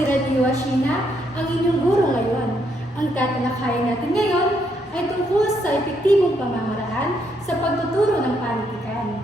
si Radio Ashina, ang inyong guro ngayon. Ang tatalakayin natin ngayon ay tungkol sa epektibong pamamaraan sa pagtuturo ng panitikan.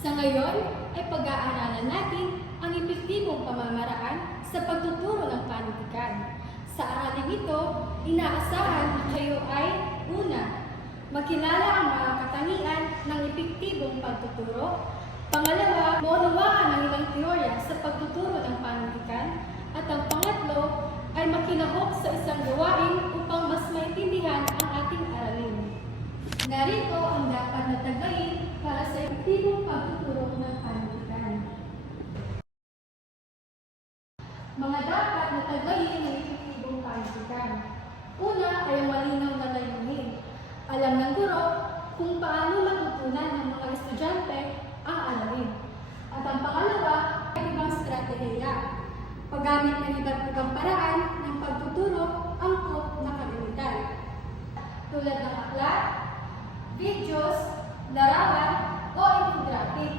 Sa ngayon ay pag-aaralan natin ang epektibong pamamaraan sa pagtuturo ng panitikan. Sa aralin ito, inaasahan na kayo ay una, makilala ang mga katangian ng epektibong pagtuturo. Pangalawa, maunawaan ang ilang teorya sa pagtuturo ng panitikan. At ang pangatlo ay makilahok sa isang gawain upang mas maintindihan ang ating aralin. Narito ang dapat na taglayin para sa epektibong pagtuturo ng panitikan. Mga dapat na taglayin ng epektibong panitikan. Una ay ang malinaw na layunin. Alam ng guro kung paano matutunan ng mga estudyante ang aralin. At ang pangalawa ay ibang strategiya. Paggamit ng iba't ibang paraan ng pagtuturo angkop na kagamitan. Tulad ng aklat, videos, larawan, o infographic.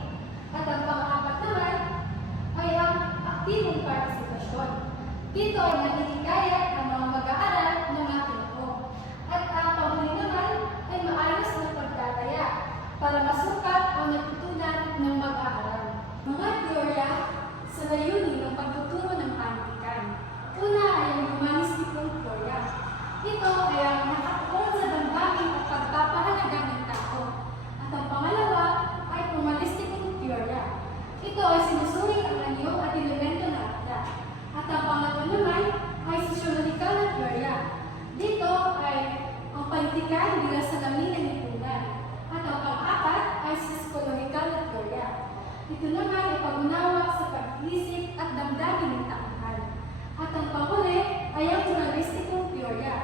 At ang pang-apat naman ay ang aktibong partisipasyon. Dito ay nakikikayat ang mga mag-aaral ng ating ito. At ang panghuli naman ay maayos na pagtataya para masukat ang natutunan ng mag-aaral. Mga teorya sa layunin ng pagtuturo ng panitikan. Una ay ang humanistikong teorya. Ito ay ang nakatuon sa damdamin at pagpapahalaga ng tao. At ang pangalawa ay formalistikong teorya. Ito ay sinusuri ang anyo at elemento ng akda. At ang pangatlo naman ay sosyololikal na teorya. Dito ay ang panitikan bilang salamin ng lipunan. At ang pang-apat ay psikolohikal na teorya. Ito naman ay pag-unawa sa pag-iisip at damdamin ng tauhan. At ang panghuli ay ang moralistikong teorya.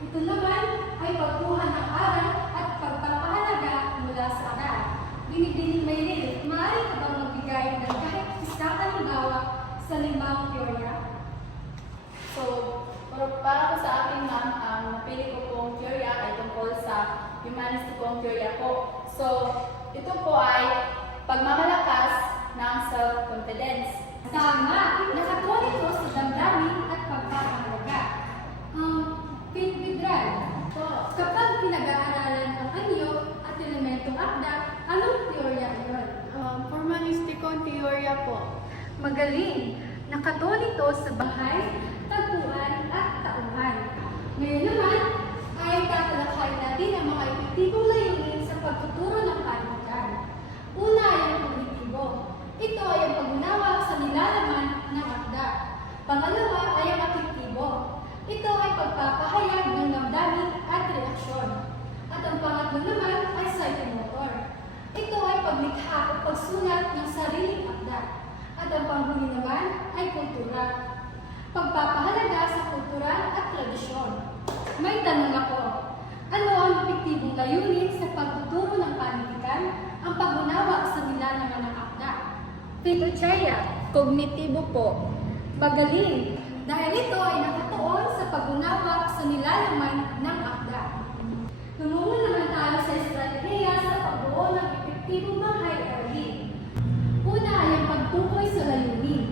Ito naman ay pagkuha ng aral at pagpapahalaga mula sa aral. Binibining may lilit, maaari ka bang magbigay ng kahit isang halimbawa sa limbang teorya? So, para po sa akin ma'am, ang napili ko pong teorya ay tungkol sa humanistikong teorya po. So, ito po ay pagmamalakas ng self-confidence. Tama! Nakatuon ito sa damdamin at pagpapahalaga. Pinagdral. Kapag pinag-aaralan ang anyo at elementong akda, anong teorya iyon? Formalistikong teorya po. Magaling! Nakatuon ito sa bahay, tagpuan at tauhan. Ngayon naman ay tatalakayin natin ang mga epektibong layunin sa pagtuturo ng panitikan. Una ay ang kognitibo. Ito ay ang pag-unawa sa nilalaman ng akda. Pangalawa ay ang afektibo. Ito ay pagpapahayag ng damdamin at reaksyon. At ang pangatlo naman ay psychomotor. Ito ay paglikha o pagsulat ng sariling akda. At ang panghuli naman ay kultura. Pagpapahalaga sa kultura at tradisyon. May tanong ako, ano ang epektibong layunin sa pagtuturo ng panitikan ang pag-unawa sa nilalaman ng akda? Tito Chaya, Kognitibo po. magaling! Dahil ito ay nakatuon sa pag-unawa sa nilalaman ng akda. Tumungo naman tayo sa estratehiya sa pagbuo ng epektibong bahay-aralin. Una ay ang pagtukoy sa layunin.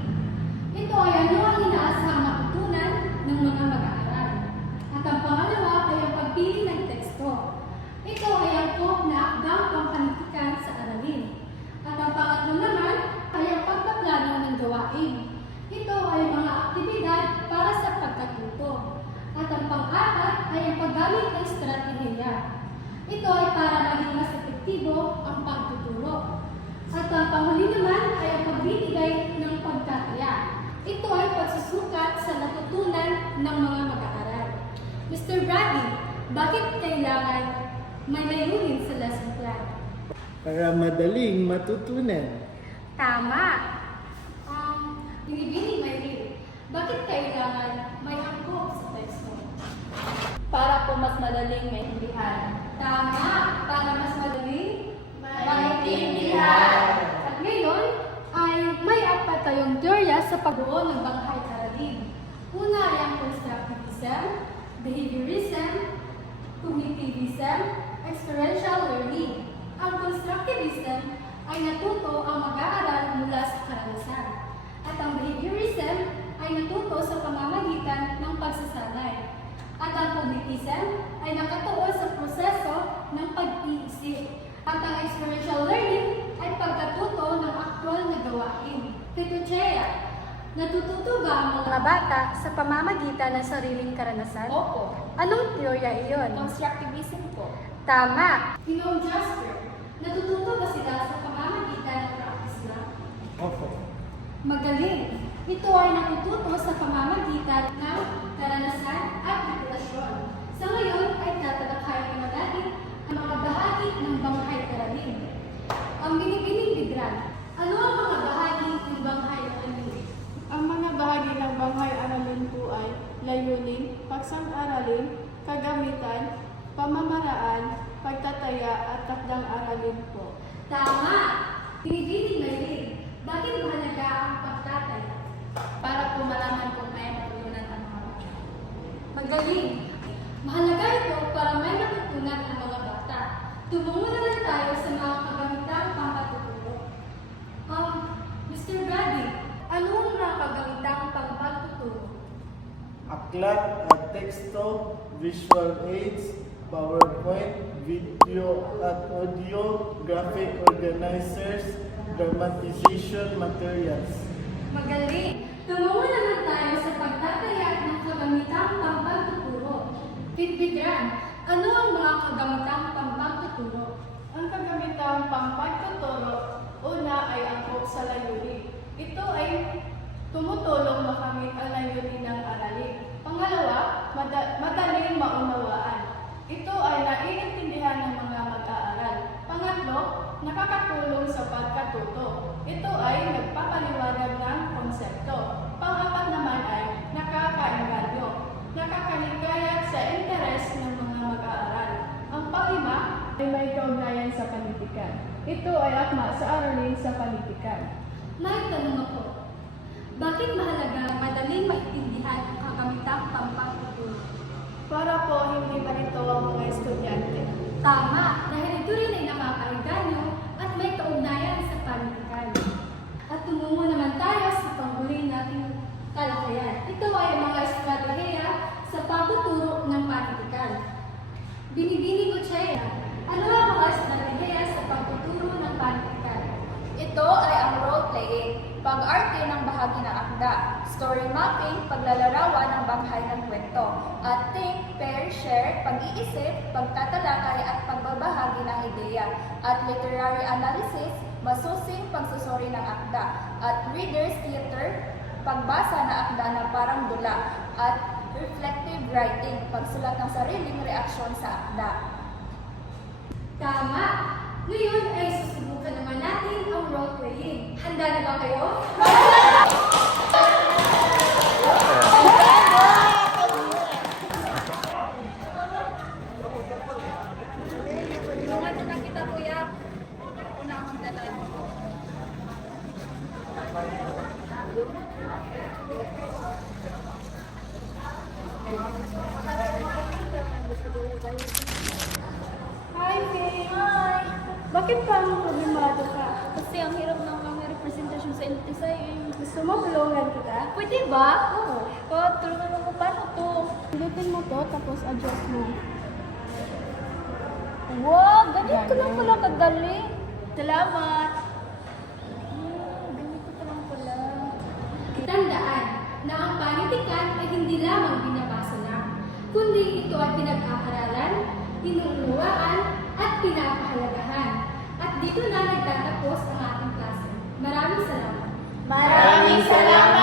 Ito ay ano ang inaasahang matutunan ng mga mag-aaral. At ang pangalawa ay ang pagpili ng teksto. Ito ay angkop na akdang pampanitikan sa aralin. At ang pangatlo naman ay ang pagpaplano ng gawain. Ito ay mga aktibidad para sa pagkatuto. At ang pang-apat ay ang paggamit ng estratehiya. Ito ay para maging mas epektibo ang pagtuturo. At ang panghuli naman ay ang pagbibigay ng pagtataya. Ito ay pagsusukat sa natutunan ng mga mag-aaral. Mr. Brady, bakit kailangan may layunin sa lesson plan? Para madaling matutunan. Tama! Binibining may rin. Bakit kailangan may angkop sa teksto? Para po mas madaling maintindihan. Tama! Para mas behaviorism, cognitivism, experiential learning. Ang constructivism ay natuto ang mag-aaral mula sa karanasan. At ang behaviorism ay natuto sa pamamagitan ng pagsasanay. At ang cognitism ay nakatuon sa proseso ng pag-iisip. At ang experiential learning ay pagkatuto ng aktwal na gawain. Pituchea, natututo ba ang mga bata sa pamamagitan ng sariling karanasan? Opo. Anong teorya iyon? Constructivism po. Tama! Ginoong Jasper, natututo ba sila sa pamamagitan ng practice lang? Opo. Magaling! Ito ay natututo sa pamamagitan ng karanasan at reputasyon. Sa ngayon ay tatalakayin naman natin ang mga bahagi ng banghay aralin. Ang binibining bigran. Ano ang mga bahagi ng banghay aralin? Ang mga bahagi ng banghay aralin po ay layunin, pagsang-aralin, kagamitan, pamamaraan, pagtataya at takdang aralin po. Tama! Binibining Maylin. Bakit mahalaga ang pagtataya? Para po malaman kung may matutunan ang mga bata. Magaling! Mahalaga ito para may matutunan ang mga bata. Tumungo naman tayo sa mga kagamitang pangpatuturo. Mr. Brady, ano ang mga kagamitang pangpatuturo? Aklat at teksto, visual aids, PowerPoint, video at audio, graphic organizers, dramatization materials. Magaling! Tumungo naman tayo sa pagtataya ng kagamitang pangpatuturo. Pitbidran, ano ang mga kagamitang pangpatuturo? Ang kagamitang pangpagtuturo, una ay angkop sa layunin. Ito ay tumutulong makamit ang layunin ng aralin. Pangalawa, madaling maunawaan. Ito ay naiintindihan ng mga mag-aaral. Pangatlo, nakakatulong sa pagkatuto. Ito ay nagpapaliwanag ng konsepto. Pang-apat naman ay nakakaengganyo. Nakakaligayat sa interes ng mga mag-aaral. Ang panglima ay may kaugnayan sa panitikan. Ito ay akma sa aralin sa panitikan. May tanong ako. Bakit mahalaga madaling maintindihan ang kagamitang pangpatuturo? Para po hindi malito ang mga estudyante. Tama, dahil ito rin ay nakakaengganyo at may kaugnayan sa panitikan. At tumungo naman tayo sa panghuli nating talakayan. Ito ay mga estratehiya sa pagtuturo ng panitikan. Binibining Gutierrez, ano ang mga estratehiya sa pagtuturo ng panitikan? Ito ay ang role-playing, pag-arte ng bahagi ng akda, story mapping, paglalarawan ng banghay ng kwento, at think, pair, share, pag-iisip, pagtatalakay at pagbabahagi ng ideya, at literary analysis, masusing pagsusuri ng akda, at reader's theater, pagbasa ng akda na parang dula, at reflective writing, pagsulat ng sariling reaksyon sa akda. Tama! Ngayon ay susubukan naman natin ang role-playing. Handa na ba kayo? Tulungan na kita, kuya. Una akong dalan. Hi, Faye! Hi! Bakit parang problemado ka? Kasi ang hirap ng mga representation sa design. Gusto mo tulungan kita? Pwede ba? Oo. Tulungan mo ko paano to? Pindutin mo to, tapos adjust mo. Wow, ganyan ko lang pala kagaling. Salamat. Ganito ko lang pala. Tandaan na ang panitikan ay hindi lamang binabasa lang, kundi ito ay pinag-aaralan, inuunawaan, at pinapahalagahan. At dito na nagtatapos ang ating klase. Maraming salamat! Maraming salamat!